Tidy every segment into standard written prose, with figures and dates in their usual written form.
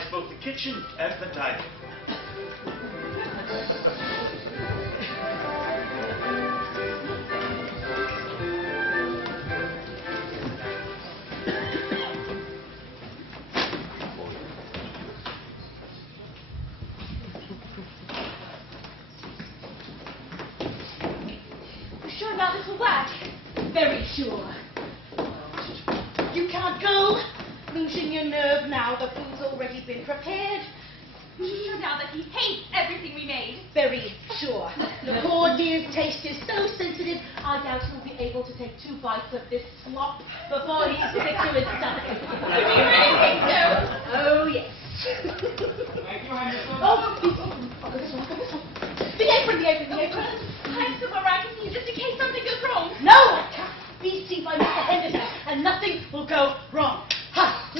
occupies both the kitchen and the dining room. Sure about this will work? Very sure. You can't go. Losing your nerve now. The food's already been prepared. Sure now that he hates everything we made. Very sure. The poor dear's taste is so sensitive, I doubt he'll be able to take 2 bites of this slop before he's sick to his stomach. Do you really think so? Oh, yes. Oh, this one. The apron. I'm somewhere I can see just in case something goes wrong. No, I can't be seen by Mr. Henderson, and nothing will go wrong. Ha! Oh,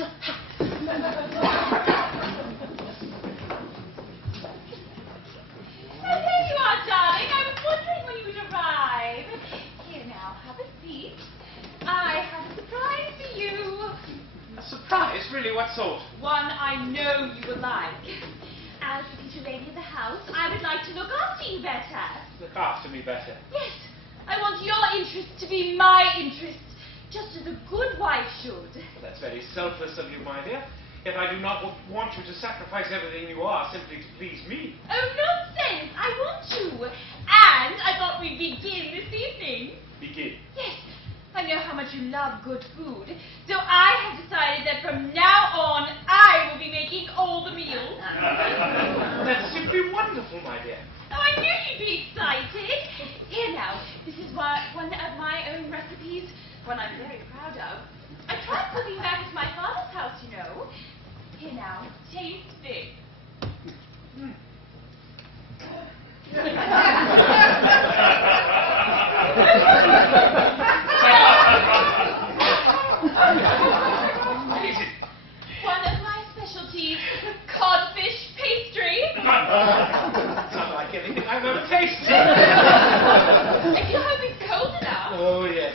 there you are, darling. I was wondering when you would arrive. Here now, have a seat. I have a surprise for you. A surprise? Really? What sort? One I know you will like. As the future lady of the house, I would like to look after you better. Look after me better. Yes, I want your interests to be my interests, just as a good wife should. Well, that's very selfless of you, my dear. Yet I do not want you to sacrifice everything you are simply to please me. Oh, nonsense! I want you. And I thought we'd begin this evening. Begin. Yes, I know how much you love good food, so I have decided that from now on, I will be making all the meals. That's simply wonderful, my dear. Oh, I knew you'd be excited. Here now, this is one of my own recipes, one I'm very proud of. I tried cooking back at my father's house, you know. Here now, taste this. One of my specialties, codfish pastry. It's not like anything I've ever tasted. I do hope it's cold enough. Oh, yes.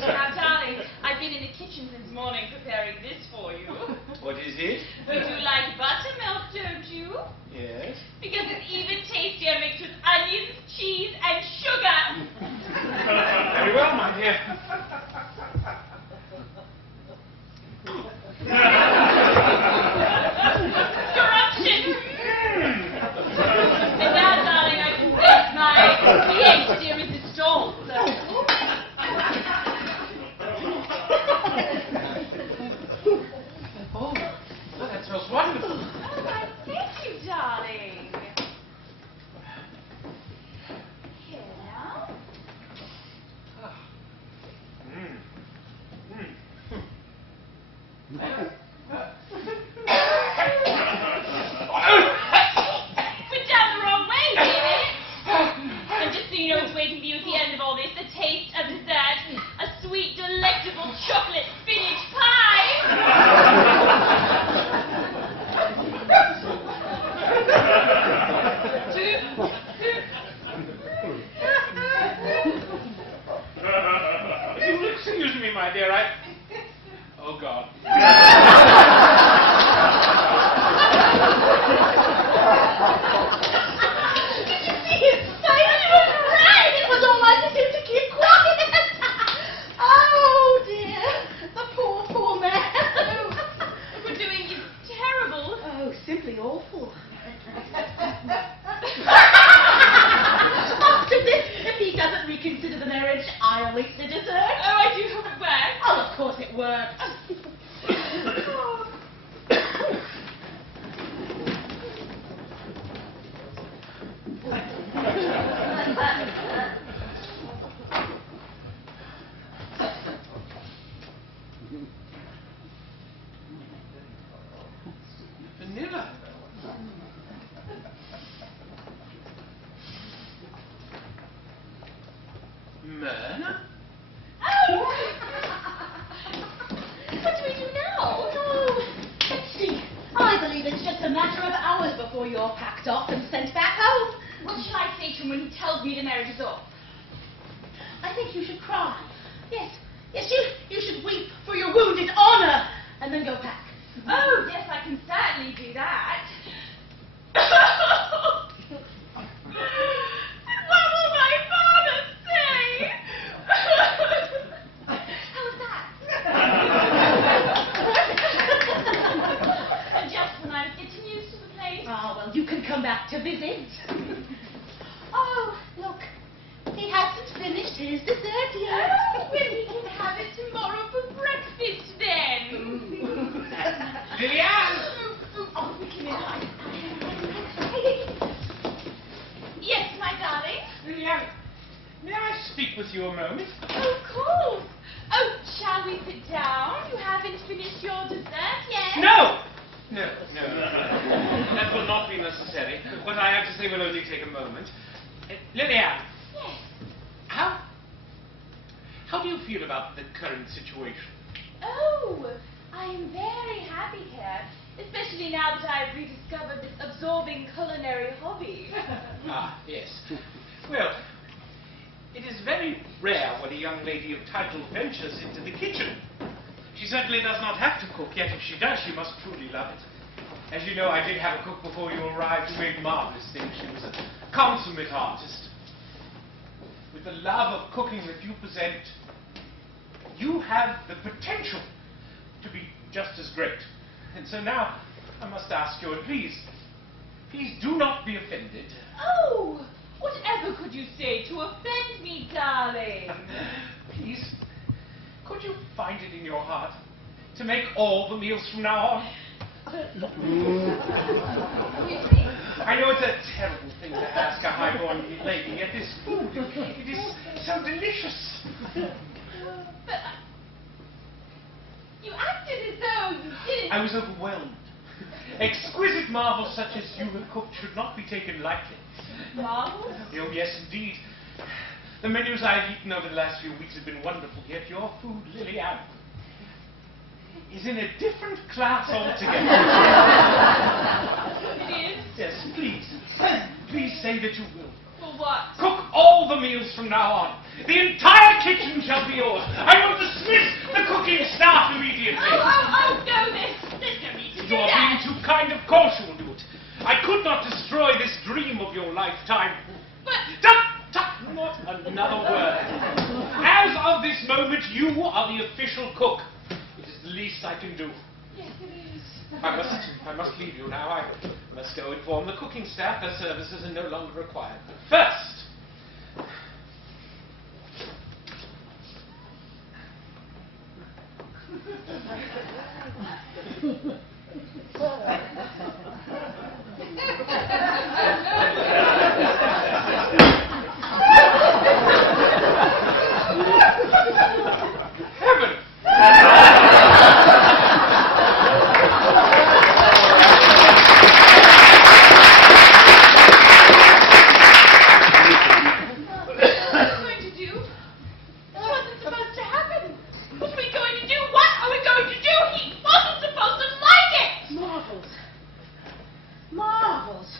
Now, darling, I've been in the kitchen since morning preparing this for you. What is it? You do like buttermilk, don't you? Yes. Because it's even tastier mixed with onions, cheese, and sugar. Very well, my dear. Corruption. And now, darling, I confess my pH dear Mrs. Storm. Oh, that smells wonderful. Oh, I thank you, darling. Here now. Went down the wrong way, David. And just so you know what's waiting for you at the end of all this, the taste of dessert, a sweet, delectable chocolate spinach Excuse me, my dear, Oh, God. Did you see his face? It was red. It was almost as if to keep quiet. Oh, dear. The poor man. What we're doing is terrible. Oh, simply awful. After this, if he doesn't reconsider the marriage, I'll eat the dessert. Oh, I do hope it works. Oh, of course it worked. Vanilla. Myrna? Oh! What do we do now? Oh, Betsy, I believe it's just a matter of hours before you're packed off and sent back home. What shall I say to him when he tells me the marriage is off? I think you should cry. Yes, you should weep for your wounded honor and then go back. Oh, yes, I can certainly do Well, you can come back to visit. Oh, look. He hasn't finished his dessert yet. Oh, well, he can have it tomorrow for breakfast then. Lillian! Oh, come in. Yes, my darling? Lillian, may I speak with you a moment? Of course. Oh, shall we sit down? You haven't finished your dessert yet. No! No. That will not be necessary. What I have to say will only take a moment. Lillian, Yes. how do you feel about the current situation? Oh, I am very happy here, especially now that I've rediscovered this absorbing culinary hobby. Ah, yes. Well, it is very rare when a young lady of title ventures into the kitchen. She certainly does not have to cook, yet if she does, she must truly love it. As you know, I did have a cook before you arrived who made marvelous things. She was a consummate artist. With the love of cooking that you present, you have the potential to be just as great. And so now, I must ask you, and please do not be offended. Oh, whatever could you say to offend me, darling? Please, could you find it in your heart to make all the meals from now on? I know it's a terrible thing to ask a high-born lady, yet this food, it is so delicious. But you acted as though you didn't. I was overwhelmed. Exquisite marvels such as you have cooked should not be taken lightly. Marvels? Oh, yes, indeed. The menus I have eaten over the last few weeks have been wonderful, yet your food, Lillian, is in a different class altogether. It is? Yes, please. Please say that you will. For what? Cook all the meals from now on. The entire kitchen shall be yours. I will dismiss the cooking staff immediately. Oh, no, there's no need to do You are being that. too kind, of course you will do it. I could not destroy this dream of your lifetime. But Not another word. As of this moment, you are the official cook. It is the least I can do. yes, it is. I must leave you now. I must go inform the cooking staff their services are no longer required. But first, heaven! What are we going to do? This wasn't supposed to happen. What are we going to do? What are we going to do? He wasn't supposed to like it. Marvels. Marvels.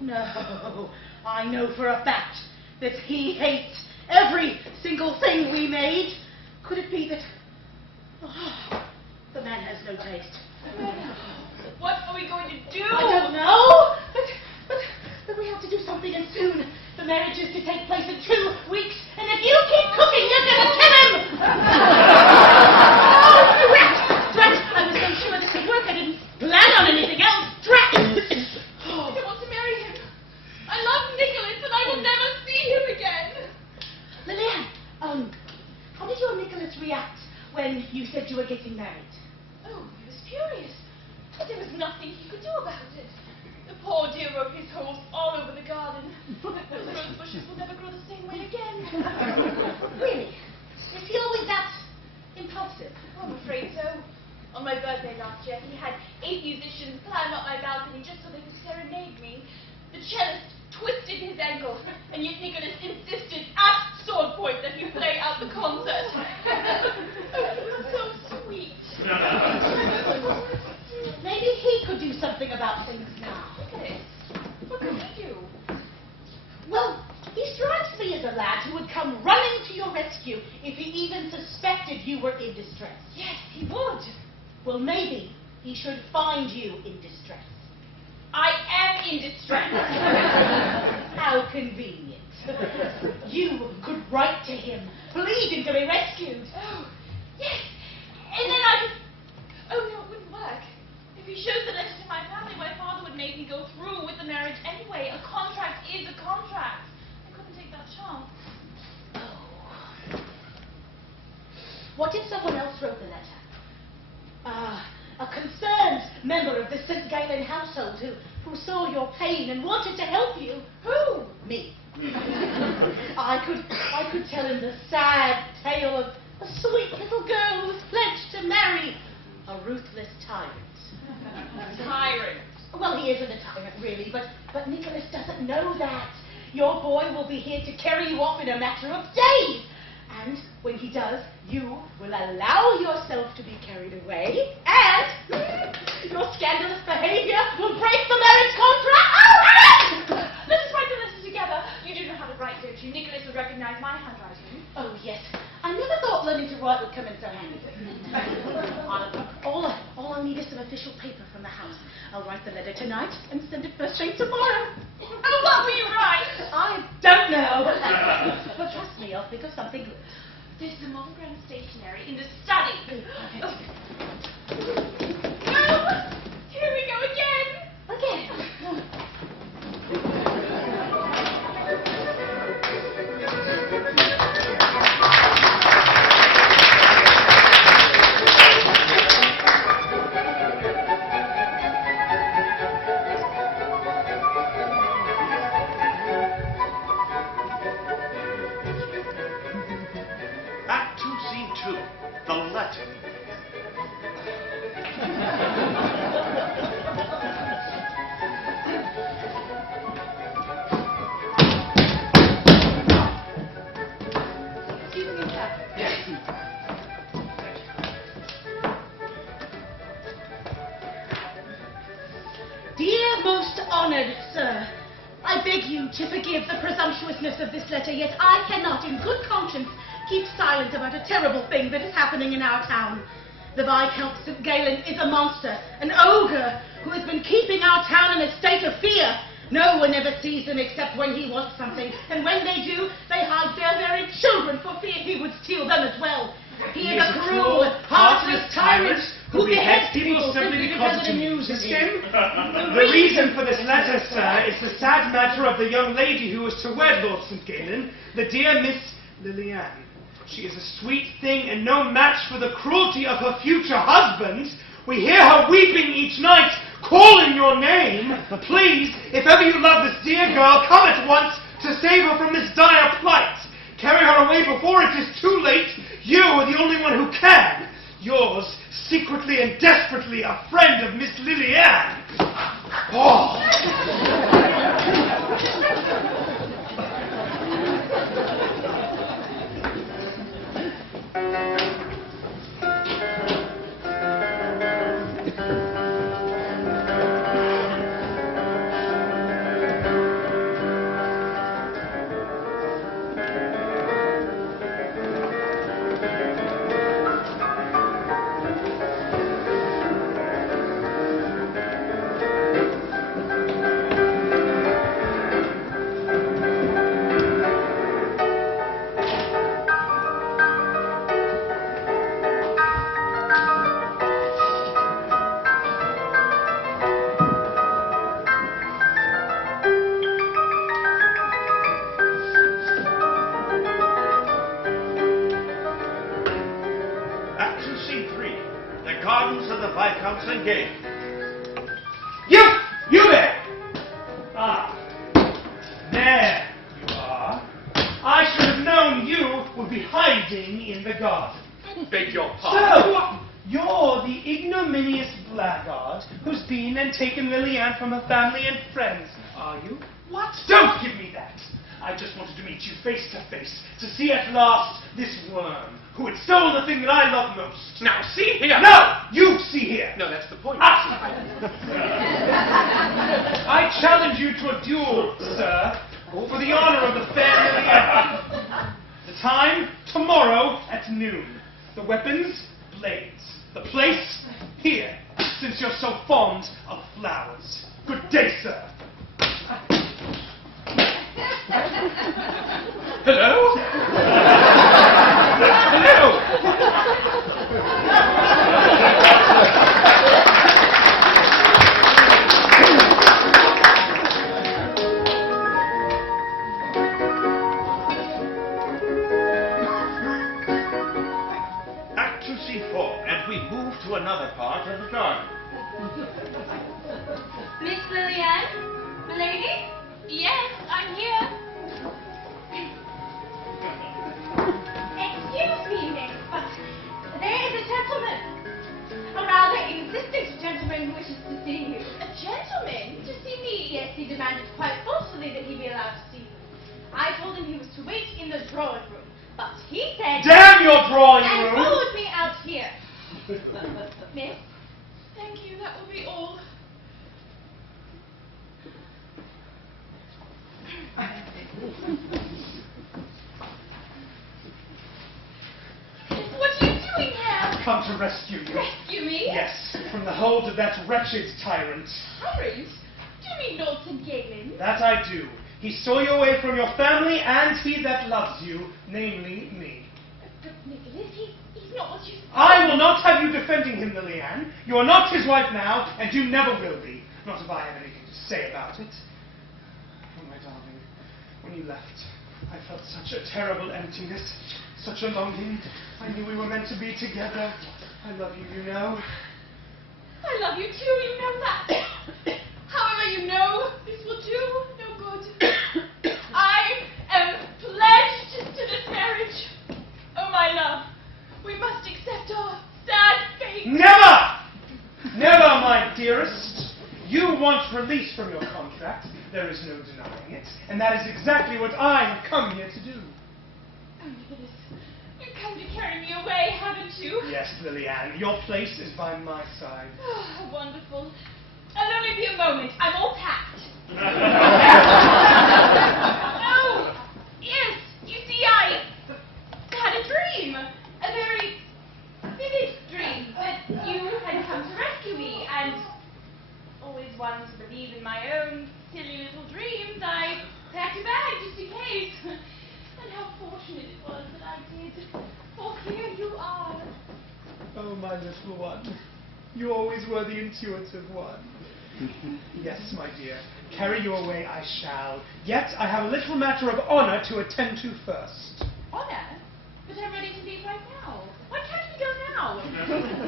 No, I know for a fact that he hates every single thing we made. Could it be that the man has no taste? What are we going to do? I don't know, but we have to do something, and soon. The marriage is to take place in 2 weeks, and if you keep cooking, you're going to kill him! Oh, drat! I was so sure this would work, I didn't plan on anything else. Drat! I don't want to marry him. I love Nicholas, and I will never see him again. Lillian, how did your Nicholas react when you said you were getting married? Oh, he was furious. But there was nothing he could do about it. The poor dear wrote his holes all over the garden. Those rose bushes will never grow the same way again. Really? Is he always that impulsive? I'm afraid so. On my birthday last year, he had 8 musicians climb up my balcony just so they could serenade me. The cellist twisted his ankle, and yet Nicholas insisted at sword point that he play out the concert. It was so sweet. Maybe he could do something about things now. Nicholas, what could he do? Well, he strikes me as a lad who would come running to your rescue if he even suspected you were in distress. Yes, he would. Well, maybe he should find you in distress. I am in distress. How convenient. You could write to him, pleading to be rescued. Oh, yes. And then I could... Oh, no, it wouldn't work. If he shows the letter to my family, my father would make me go through with the What if someone else wrote the letter? A concerned member of the St. Galen household who saw your pain and wanted to help you. Who? Me. I could tell him the sad tale of a sweet little girl who was pledged to marry a ruthless tyrant. Tyrant. Well, he isn't a tyrant, really, but Nicholas doesn't know that. Your boy will be here to carry you off in a matter of days. And when he does, you will allow yourself to be carried away, and your scandalous behavior will break the marriage contract. Let us write the letter together. You do know how to write, don't you? Nicholas would recognize my handwriting. Oh, yes. I never thought learning to write would come in so handy. All I need is some official paper from the house. I'll write the letter tonight and send it first thing tomorrow. Oh, what will you write? I don't know. But trust me, I'll think of something good. There's some monogram stationery in the study. No! Here we go again! Again. Act 2, Scene 2, the letter. Excuse me, sir. Yes. Dear most honored sir, I beg you to forgive the presumptuousness of this letter, yet I cannot in good conscience keep silent about a terrible thing that is happening in our town. The Viscount St. Galen is a monster, an ogre, who has been keeping our town in a state of fear. No one ever sees him except when he wants something, and when they do, they hide their very children for fear he would steal them as well. He is a cruel, heartless tyrant who beheads people simply because it amuses him. The reason for this letter, sir, is the sad matter of the young lady who is to wed Lord St. Galen, the dear Miss Liliane. She is a sweet thing and no match for the cruelty of her future husband. We hear her weeping each night, calling your name. Please, if ever you love this dear girl, come at once to save her from this dire plight. Carry her away before it is too late. You are the only one who can. Yours, secretly and desperately, a friend of Miss Liliane. Oh. gardens of the Viscount St. Galen. You there! Ah, there you are. I should have known you would be hiding in the garden. Beg your pardon. So, you're the ignominious blackguard who's been and taken Liliane from her family and friends, are you? What? Don't give me that! I just wanted to meet you face to face, to see at last this worm who had stolen the thing that I love most. Now, see here. No! You see here! No, that's the point. I challenge you to a duel, sir, for the honor of the fair Liliane. The time, tomorrow at noon. The weapons, blades. The place, here, since you're so fond of flowers. Good day, sir. Hello? Hello? Milady? Yes, I'm here. Excuse me, miss, but there is a gentleman. A rather insistent gentleman who wishes to see you. A gentleman? To see me? Yes, he demanded quite forcefully that he be allowed to see you. I told him he was to wait in the drawing room, but he said... Damn your drawing and room! followed me out here. Miss? Thank you, that will be all. What are you doing here? I've come to rescue you. Rescue me? Yes, from the hold of that wretched tyrant. Tyrant? Do you mean Lord St. Galen? That I do. He stole you away from your family and he that loves you, namely me. But Nicholas, he's not what you say. I will not have you defending him, Lillian. You are not his wife now, and you never will be. Not if I have anything to say about it. Oh, my darling, when you left, I felt such a terrible emptiness, such a longing. I knew we were meant to be together. I love you, you know. I love you too, you know that. However, you know this will do no good. I am pledged to this marriage. Oh, my love, we must accept our sad fate. Never! Never, my dearest. You want release from your contract. There is no denying it. And that is exactly what I have come here to do. Oh, Nicholas, you've come to carry me away, haven't you? Yes, Lillian, your place is by my side. Oh, how wonderful. I'll only be a moment. I'm all packed. Oh, yes. You see, I had a dream. A very vivid dream that you had come to rescue me. And always one to believe in my own silly little dreams, I packed a bag just in case. And how fortunate it was that I did. For here you are. Oh, my little one. You always were the intuitive one. Yes, my dear. Carry you away I shall. Yet I have a little matter of honor to attend to first. Honor? But I'm ready to leave right now. Why can't we go now?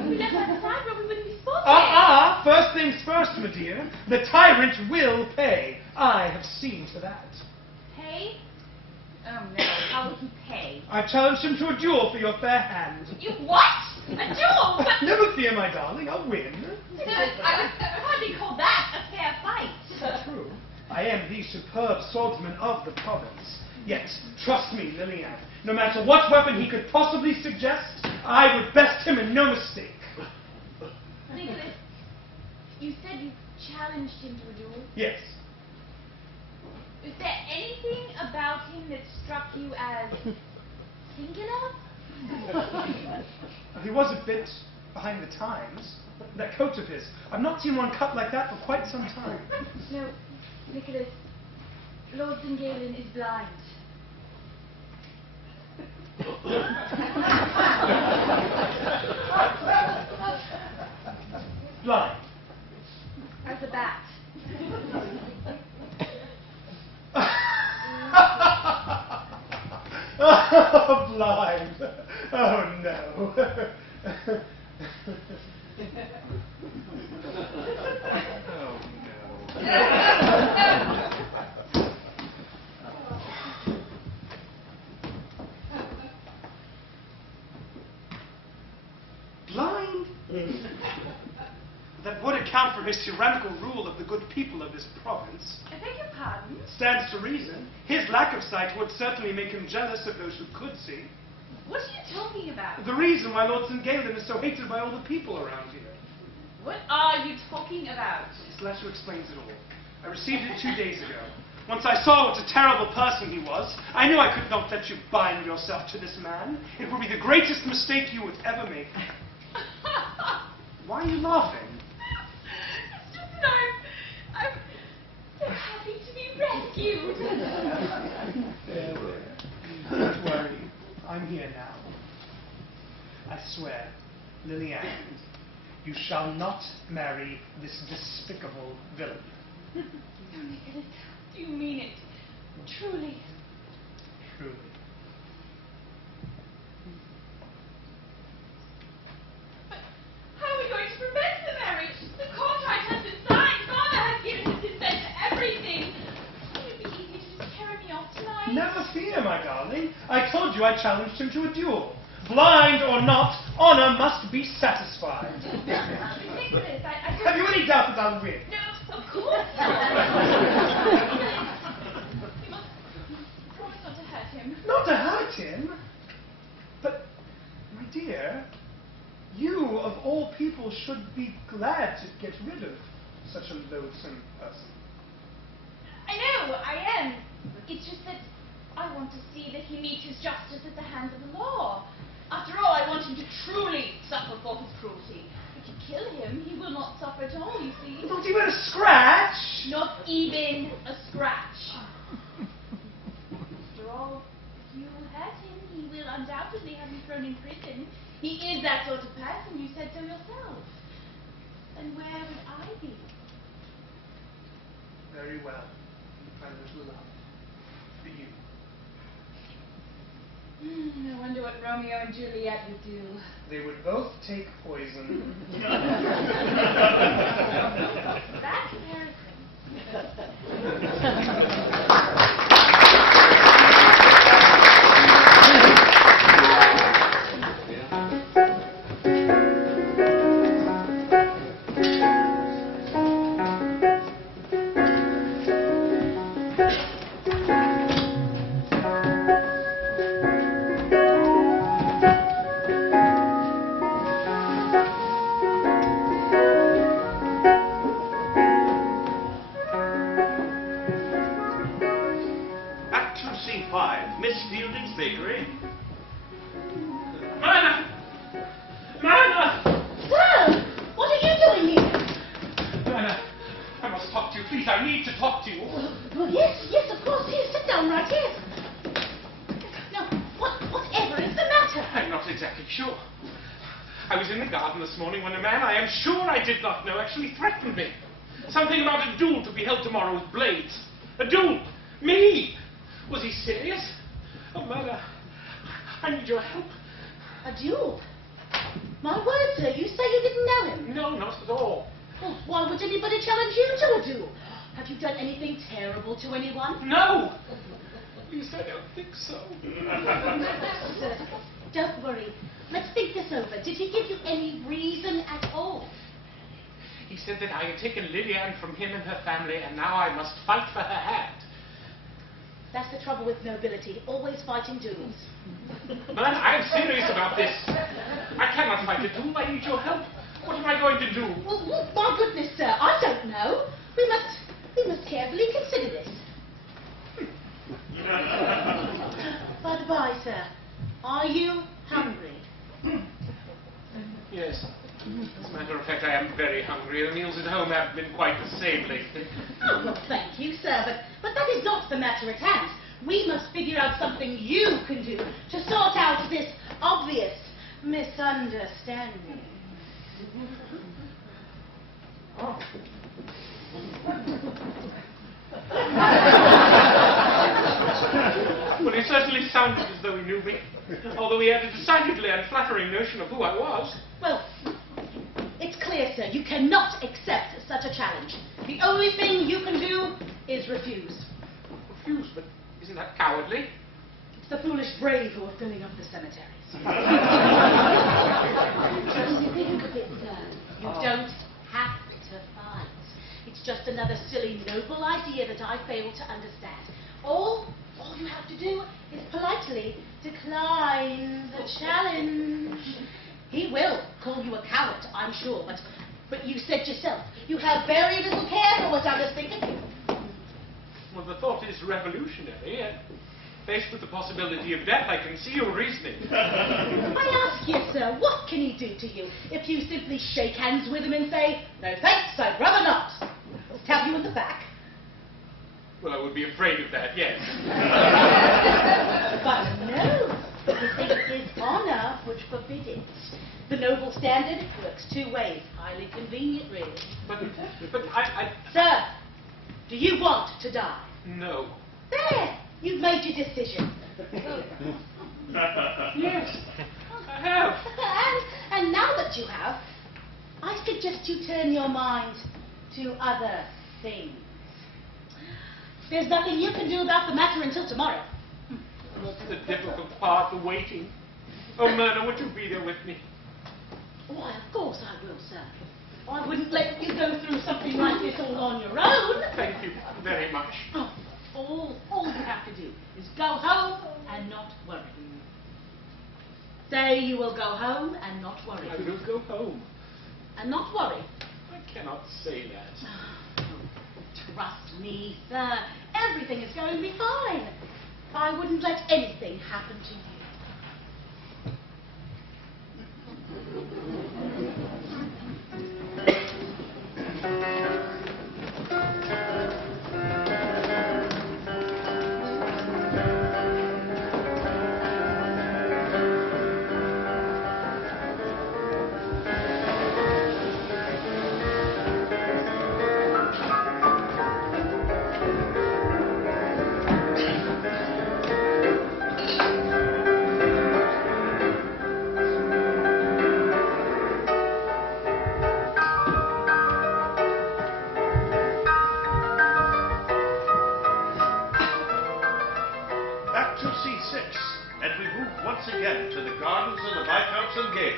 We left by the side where we wouldn't be spotted. First things first, my dear. The tyrant will pay. I have seen to that. Pay? Oh no, how will he pay? I've challenged him to a duel for your fair hand. You what? A duel? But Never fear, my darling, I'll win. I would hardly call that a fair fight. True. I am the superb swordsman of the province. Yet, trust me, Lillian, no matter what weapon he could possibly suggest, I would best him and no mistake. Nicholas, you said you challenged him to a duel. Yes. Is there anything about him that struck you as singular? He was a bit behind the times. That coat of his. I've not seen one cut like that for quite some time. No, Nicholas, Lord St. Galen is blind. Blind. As a bat. Oh, blind. Oh, no. Oh, no. Blind? That would account for his tyrannical rule of the good people of this province. I beg your pardon? Stands to reason. His lack of sight would certainly make him jealous of those who could see. What are you talking about? The reason why Lord St. Galen is so hated by all the people around here. What are you talking about? This letter explains it all. I received it 2 days ago. Once I saw what a terrible person he was, I knew I could not let you bind yourself to this man. It would be the greatest mistake you would ever make. Why are you laughing? It's just that I'm so happy to be rescued. Don't worry. I'm here now. I swear, Lillian, you shall not marry this despicable villain. Oh, Nicholas, do you mean it? Truly? Truly. But how are we going to prevent the marriage? The contract has been signed. Father has given his consent to everything. fear, my darling. I told you I challenged him to a duel. Blind or not, honor must be satisfied. Nicholas, I don't... Have you any doubt that I'll win? No, of course not. You must promise not to hurt him. Not to hurt him? But, my dear, you, of all people, should be glad to get rid of such a loathsome person. I know, I am. It's just that I want to see that he meets his justice at the hands of the law. After all, I want him to truly suffer for his cruelty. If you kill him, he will not suffer at all, you see. Not even a scratch? Not even a scratch. After all, if you hurt him, he will undoubtedly have you thrown in prison. He is that sort of person, you said so yourself. Then where would I be? Very well. My little love. For you. I wonder what Romeo and Juliet would do. They would both take poison. That comparison. Actually threatened me. Something about a duel to be held tomorrow with blades. A duel! Me! Was he serious? Oh, Mother, I need your help. A duel? My word, sir, you say you didn't know him? No, not at all. Well, why would anybody challenge you to a duel? Have you done anything terrible to anyone? No! At least I don't think so. Sir, don't worry. Let's think this over. Did he give you any reason at all? He said that I had taken Lillian from him and her family, and now I must fight for her hand. That's the trouble with nobility, always fighting duels. Man, I'm serious about this. I cannot fight a duel. I need your help. What am I going to do? Well, my goodness, sir, I don't know. We must carefully consider this. By the by, sir, are you hungry? Yes. As a matter of fact, I am very hungry. The meals at home haven't been quite the same lately. Oh, well, thank you, sir, but that is not the matter at hand. We must figure out something you can do to sort out this obvious misunderstanding. Oh. Well, he certainly sounded as though he knew me, although he had a decidedly unflattering notion of who I was. Well, it's clear, sir, you cannot accept such a challenge. The only thing you can do is refuse. Refuse? But isn't that cowardly? It's the foolish brave who are filling up the cemeteries. Just think of it, sir. You don't have to fight. It's just another silly, noble idea that I fail to understand. All you have to do is politely decline the challenge. He will call you a coward, I'm sure, but you said yourself, you have very little care for what others think of you. Well, the thought is revolutionary, and faced with the possibility of death, I can see your reasoning. I ask you, sir, what can he do to you if you simply shake hands with him and say, no thanks, I'd rather not? Stab you in the back. Well, I would be afraid of that, yes. But no, it is his honor which forbids it. The noble standard works two ways. Highly convenient, really. But I... Sir, do you want to die? No. There, you've made your decision. Yes, I have. And now that you have, I suggest you turn your mind to other things. There's nothing you can do about the matter until tomorrow. the difficult part, the waiting. Oh, Myrna, would you be there with me? Why, of course I will, sir. I wouldn't let you go through something like this all on your own. Thank you very much. Oh, all you have to do is go home and not worry. Say you will go home and not worry. I will go home. And not worry. I cannot say that. Trust me, sir. Everything is going to be fine. I wouldn't let anything happen to you. Again to the gardens of the Viscounts and Gay.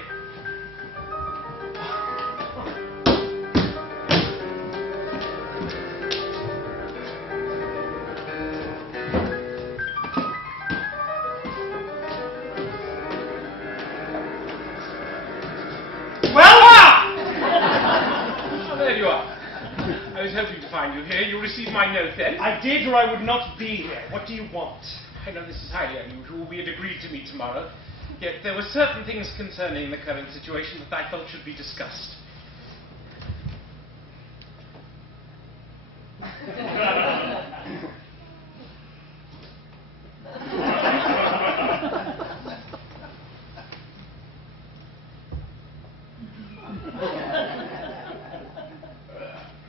Well, oh, there you are. I was hoping to find you here. You received my note then? I did, or I would not be here. What do you want? I know this is highly unusual. We had agreed to meet tomorrow. Yet there were certain things concerning the current situation that I felt should be discussed.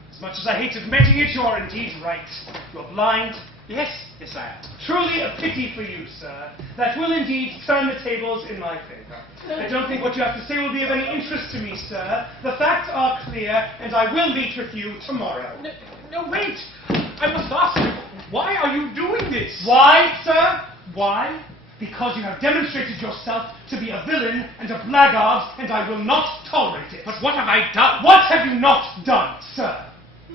As much as I hate admitting it, you are indeed right. You're blind. Yes, yes I am. Truly a pity for you, sir. That will indeed turn the tables in my favour. I don't think what you have to say will be of any interest to me, sir. The facts are clear, and I will meet with you tomorrow. No, wait! I must ask you, why are you doing this? Why, sir? Why? Because you have demonstrated yourself to be a villain and a blackguard, and I will not tolerate it. But what have I done? What have you not done, sir?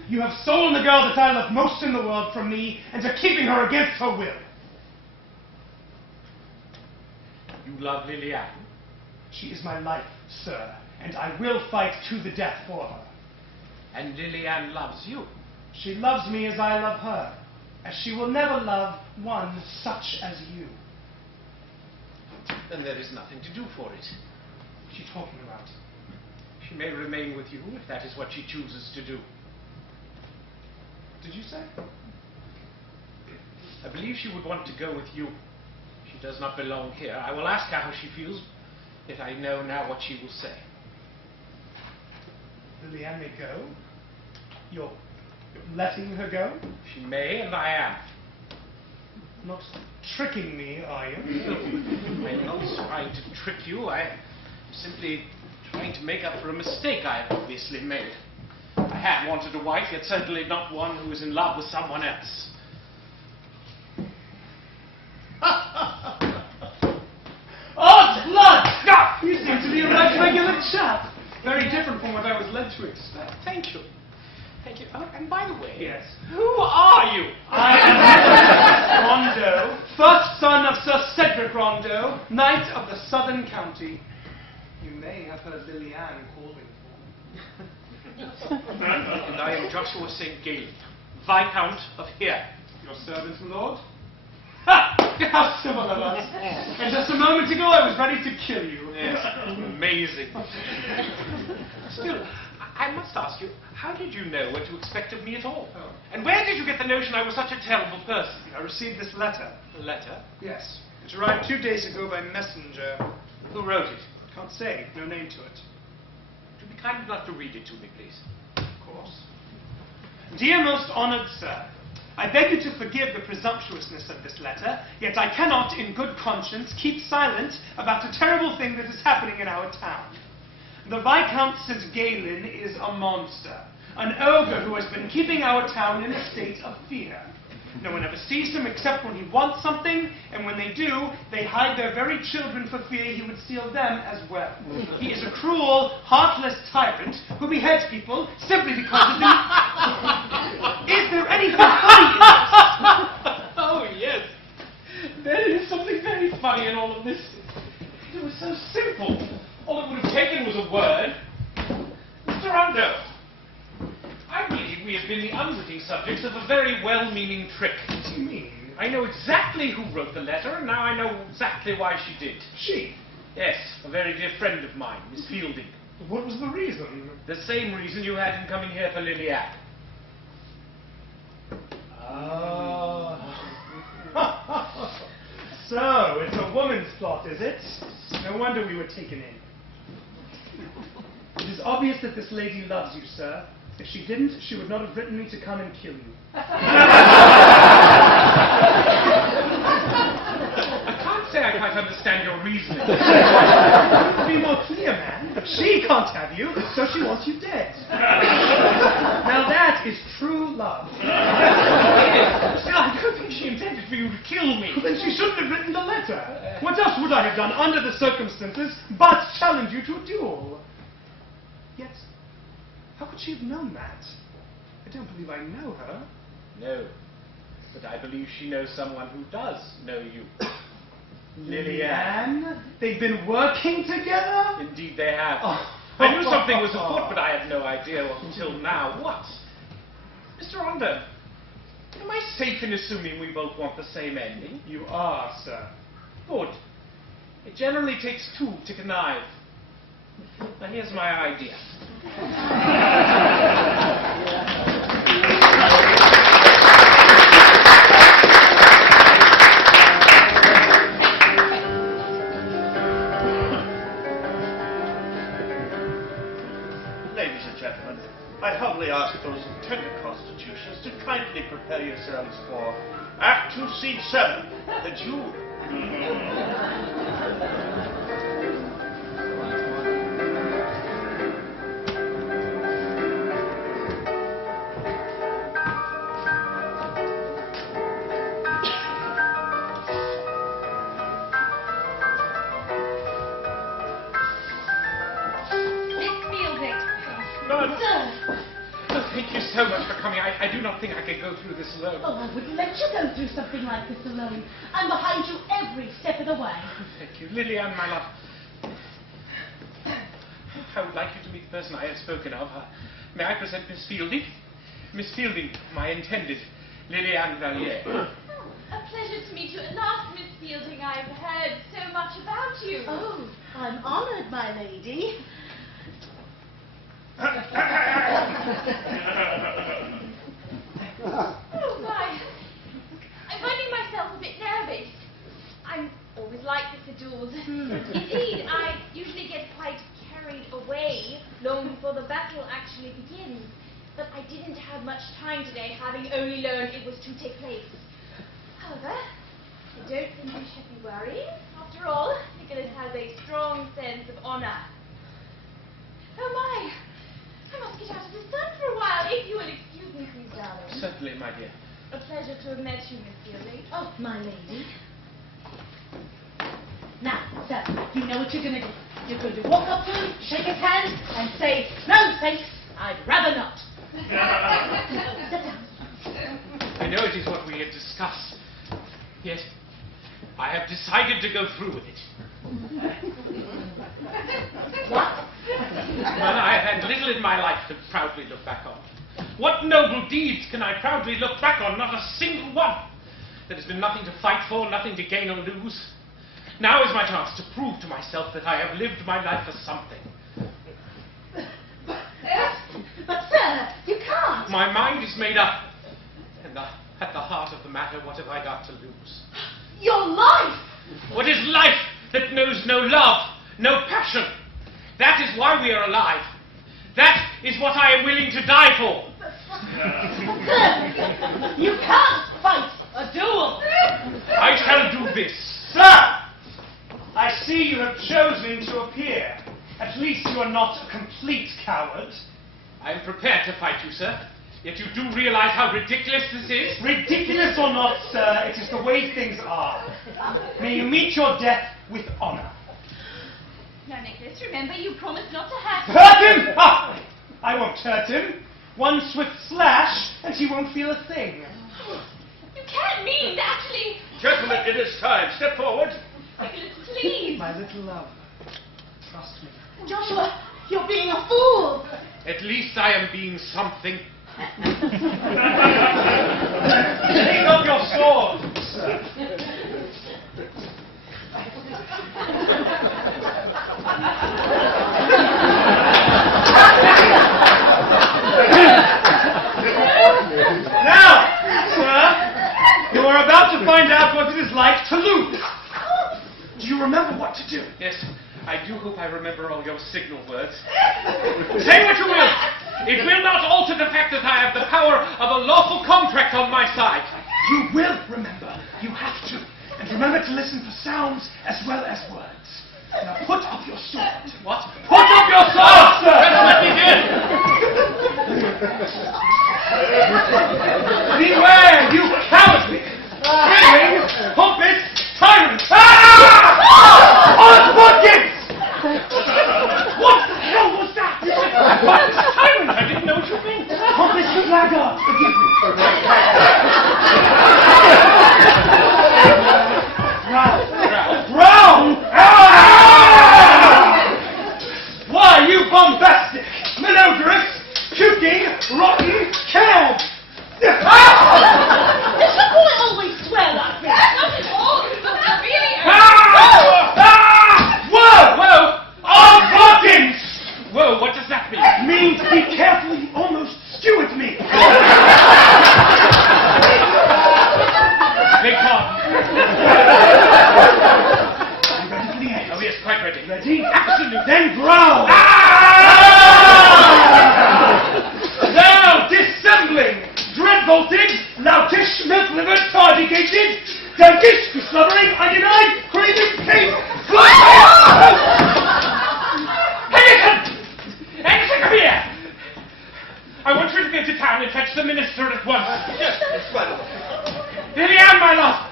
You have stolen the girl that I love most in the world from me, and are keeping her against her will. You love Liliane? She is my life, sir, and I will fight to the death for her. And Liliane loves you? She loves me as I love her, as she will never love one such as you. Then there is nothing to do for it. What are you talking about? She may remain with you if that is what she chooses to do. Did you say? I believe she would want to go with you. She does not belong here. I will ask her how she feels, yet I know now what she will say. Liliane may go? You're letting her go? She may, and I am. Not tricking me, are you? I'm not trying to trick you. I'm simply trying to make up for a mistake I have obviously made. I had wanted a wife, yet certainly not one who was in love with someone else. Odd blood! No! You seem to be a right regular chap. Very different from what I was led to expect. Thank you. Thank you. Oh, and by the way, Yes. who are you? I am Rondeau, first son of Sir Cedric Rondeau, Knight of the Southern County. You may have heard Liliane calling for me. And I am Joshua St. Gallen, Viscount of here. Your servant, my lord? Ha! How civil of us. And just a moment ago I was ready to kill you. Yes, amazing. Still, I must ask you, how did you know what to expect of me at all? Oh. And where did you get the notion I was such a terrible person? I received this letter. A letter? Yes. It arrived 2 days ago by messenger. Who wrote it? Can't say. No name to it. Would you be kind enough to read it to me, please? Of course. Dear most honoured sir, I beg you to forgive the presumptuousness of this letter, yet I cannot, in good conscience, keep silent about a terrible thing that is happening in our town. The Viscount St. Gallen is a monster, an ogre who has been keeping our town in a state of fear. No one ever sees him except when he wants something, and when they do, they hide their very children for fear he would steal them as well. He is a cruel, heartless tyrant who beheads people simply because of them. Is there anything funny in this? Oh, yes. There is something very funny in all of this. It was so simple. All it would have taken was a word. Mr. Rondo, I believe we have been the unwitting subjects of a very well-meaning trick. What do you mean? I know exactly who wrote the letter, and now I know exactly why she did. She? Yes, a very dear friend of mine, Miss Fielding. What was the reason? The same reason you had in coming here for Lilian. Oh. So, it's a woman's plot, is it? No wonder we were taken in. It is obvious that this lady loves you, sir. If she didn't, she would not have written me to come and kill you. I can't say I quite understand your reasoning. To be more clear, man, she can't have you, so she wants you dead. Now that is true love. Still, I don't think she intended for you to kill me. Then she shouldn't have written the letter. What else would I have done under the circumstances but challenge you to a duel? Yet, how could she have known that? I don't believe I know her. No, but I believe she knows someone who does know you. Lilian? They've been working together? Indeed they have. Oh. I knew something was afoot, but I had no idea until now. What? Mr. Rondo, am I safe in assuming we both want the same ending? You are, sir. Good. It generally takes two to connive. Now here's my idea. Ladies and gentlemen, I humbly ask those of tender constitutions to kindly prepare yourselves for Act 2, Scene 7, the duel. Thank you so much for coming. I do not think I could go through this alone. Oh, I wouldn't let you go through something like this alone. I'm behind you every step of the way. Thank you. Lilian, my love. I would like you to meet the person I have spoken of. May I present Miss Fielding? Miss Fielding, my intended, Lilian Valier. Oh, a pleasure to meet you at last, Miss Fielding. I've heard so much about you. Oh, I'm honored, my lady. Oh, my. I'm finding myself a bit nervous. I'm always like this at duels. Indeed, I usually get quite carried away long before the battle actually begins. But I didn't have much time today, having only learned it was to take place. However, I don't think we should be worrying. After all, Nicholas has a strong sense of honor. Oh, my. I must get out of the sun for a while, if you will excuse me, please, darling. Certainly, my dear. A pleasure to have met you, Miss Fielding. Oh, my lady. Now, sir, you know what you're going to do. You're going to walk up to him, shake his hand, and say, "No, thanks, I'd rather not." Sit down. I know it is what we have discussed. Yet, I have decided to go through with it. What? Well, I have had little in my life to proudly look back on. What noble deeds can I proudly look back on? Not a single one. There has been nothing to fight for, nothing to gain or lose. Now is my chance to prove to myself that I have lived my life for something. But, sir, you can't. My mind is made up. And at the heart of the matter, what have I got to lose? Your life! What is life that knows no love, no passion? That is why we are alive. That is what I am willing to die for. Sir, you can't fight a duel. I shall do this. Sir! I see you have chosen to appear. At least you are not a complete coward. I am prepared to fight you, sir. Yet you do realize how ridiculous this is? Ridiculous or not, sir, it is the way things are. May you meet your death with honor. Now, Nicholas, remember, you promised not to have... Hurt him? Ha! I won't hurt him. One swift slash, and he won't feel a thing. You can't mean actually... Gentlemen, it is time. Step forward. Nicholas, please. My little love, trust me. Joshua, you're being a fool. At least I am being something. Take up your sword, sir. Now, sir, you are about to find out what it is like to lose. Do you remember what to do? Yes, I do hope I remember all your signal words. Say what you will. It will not alter the fact that I have the power of a lawful contract on my side. You will remember. You have to. And remember to listen for sounds as well as words. Now put up your sword. What? Put up your sword, sir! That's what he did. Beware, you cowardly, stealing, pompous tyrant! Ah! Unbuckets! What the hell was that? Pompous tyrant! I didn't know what you meant. Pompous blackguard! Forgive me. Growl! Ah! Why, you bombastic, malodorous, puking, rotten cab! Does your boy always swear like this? Not at all. But not really. Whoa! Whoa! All buttons! Whoa, what does that mean? Means be careful, he almost skewered me. Big pardon. You ready for the end? Oh, yes, quite ready. Ready? Absolutely. Then growl. Now dissembling. Dreadbolted, loutish, milk-livered, tardy-gated, dankish, slubbering, onion-eyed, craving, cake, Henderson! Henderson, come here! I want you to go to town and fetch the minister at once. Yes, it's right. Lillian, my love!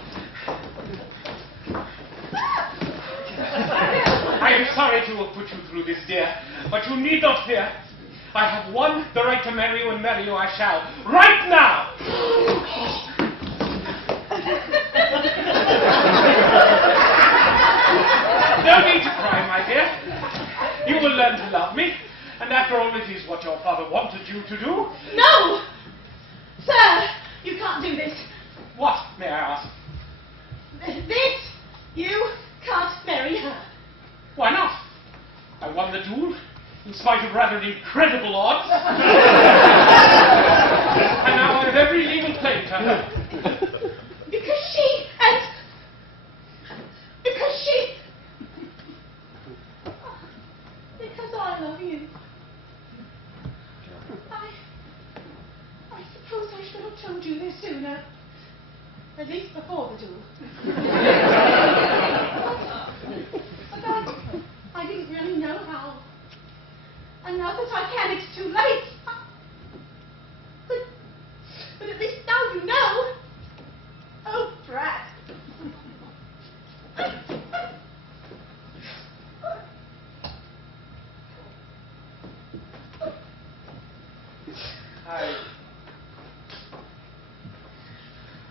I am sorry to have put you through this, dear, but you need not fear. I have won the right to marry you, and marry you I shall. Right now! No need to cry, my dear. You will learn to love me, and after all, it is what your father wanted you to do. No! Sir, you can't do this. What, may I ask? This, you can't marry her. Why not? I won the duel, in spite of rather incredible odds. And now I have every legal claim to her. Because I love you. I suppose I should have told you this sooner. At least before the duel. But I didn't really know how. And now that I can, it's too late. But at least now you know. Oh, brat.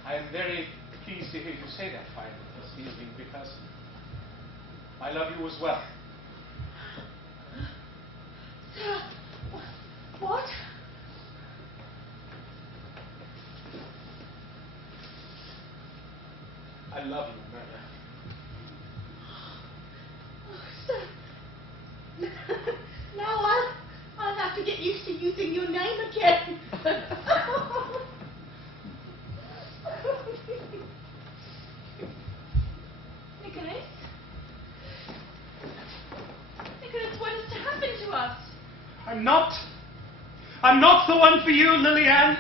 I am very pleased to hear you say that finally this evening, because I love you as well. Sir, what? I love you, Murder. Oh, sir. Now I'll have to get used to using your name again. Nicholas? Nicholas, what has happened to us? I'm not the one for you, Lillian.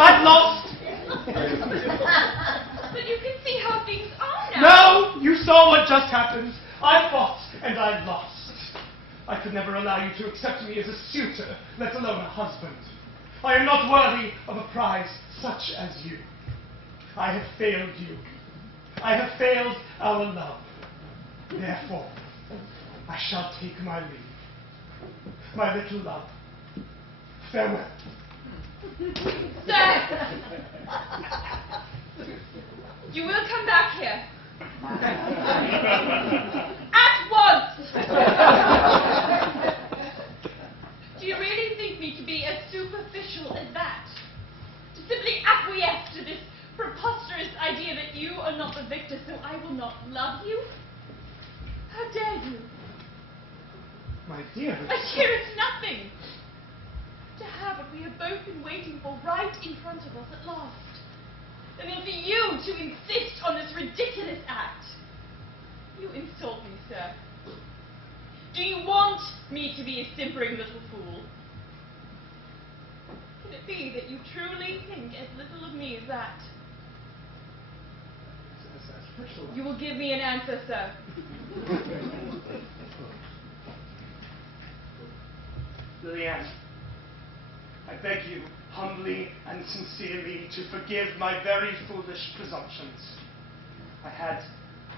I've lost. But you can see how things are now. No, you saw what just happened. I fought and I lost. I could never allow you to accept me as a suitor, let alone a husband. I am not worthy of a prize such as you. I have failed you. I have failed our love. Therefore, I shall take my leave. My little love, farewell. Sir! You will come back here. At once! Do you really think me to be as superficial as that? To simply acquiesce to this preposterous idea that you are not the victor, so I will not love you? How dare you? My dear. I hear it's nothing. To have what we have both been waiting for right in front of us at last. And then for you to insist on this ridiculous act. You insult me, sir. Do you want me to be a simpering little fool? Can it be that you truly think as little of me as that? You will give me an answer, sir. Liliane, I beg you, humbly and sincerely, to forgive my very foolish presumptions. I had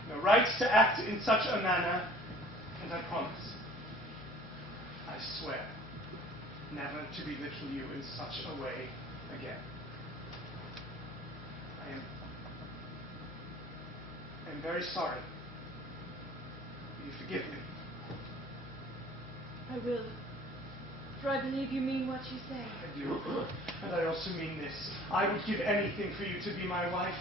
no right to act in such a manner, and I promise, I swear, never to belittle you in such a way again. I am very sorry. Will you forgive me? I will. For I believe you mean what you say. I do. And I also mean this. I would give anything for you to be my wife.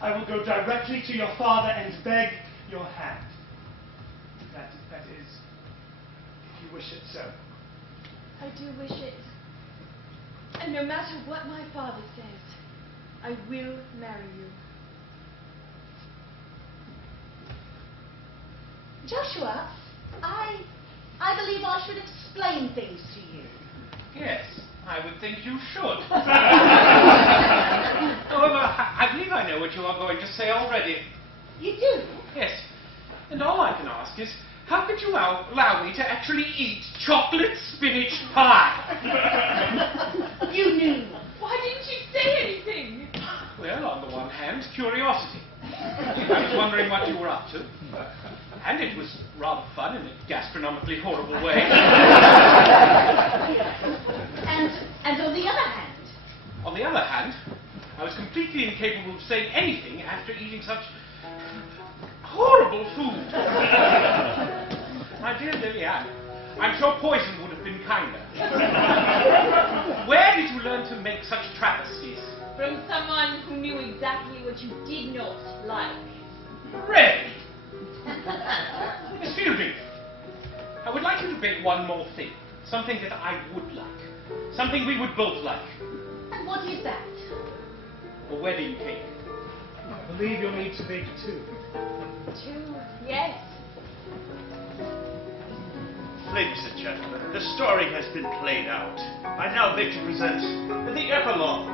I will go directly to your father and beg your hand. That is, if you wish it so. I do wish it. And no matter what my father says, I will marry you. Joshua, I believe I should explain things to you. Yes, I would think you should. However, I believe I know what you are going to say already. You do? Yes. And all I can ask is, how could you allow me to actually eat chocolate spinach pie? You knew. Why didn't you say anything? Well, on the one hand, curiosity. I was wondering what you were up to. And it was rather fun in a gastronomically horrible way. And on the other hand? On the other hand, I was completely incapable of saying anything after eating such horrible food. My dear Liliane, I'm sure poison would have been kinder. Where did you learn to make such travesties? From someone who knew exactly what you did not like. Really? Miss Fielding, I would like you to bake one more thing. Something that I would like. Something we would both like. And what is that? A wedding cake. I believe you'll need to bake two. Two, yes. Ladies and gentlemen, the story has been played out. I now beg to present the epilogue.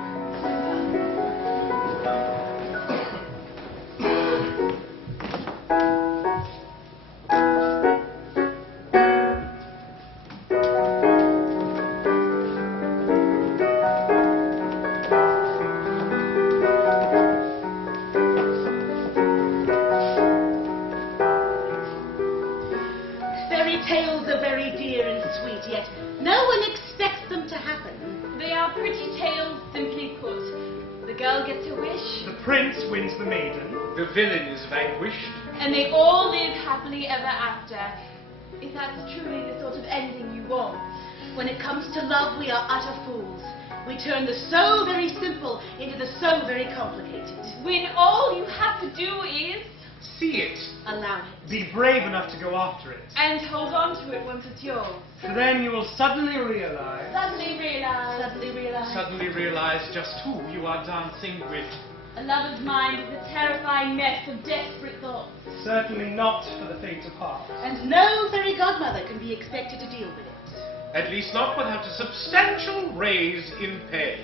Fairy tales are very dear and sweet, yet no one expects them to happen. They are pretty tales, simply put. The girl gets her wish, The prince wins the maiden. The villain is vanquished. and they all live happily ever after. If that's truly the sort of ending you want. When it comes to love, we are utter fools. We turn the so very simple into the so very complicated. When all you have to do is... See it. Allow it. Be brave enough to go after it. and hold on to it once it's yours. For then you will suddenly realize... Suddenly realize Suddenly realize just who you are dancing with. a lover's mind is a terrifying mess of desperate thoughts. Certainly not for the faint of heart. And no fairy godmother can be expected to deal with it. At least not without a substantial raise in pay.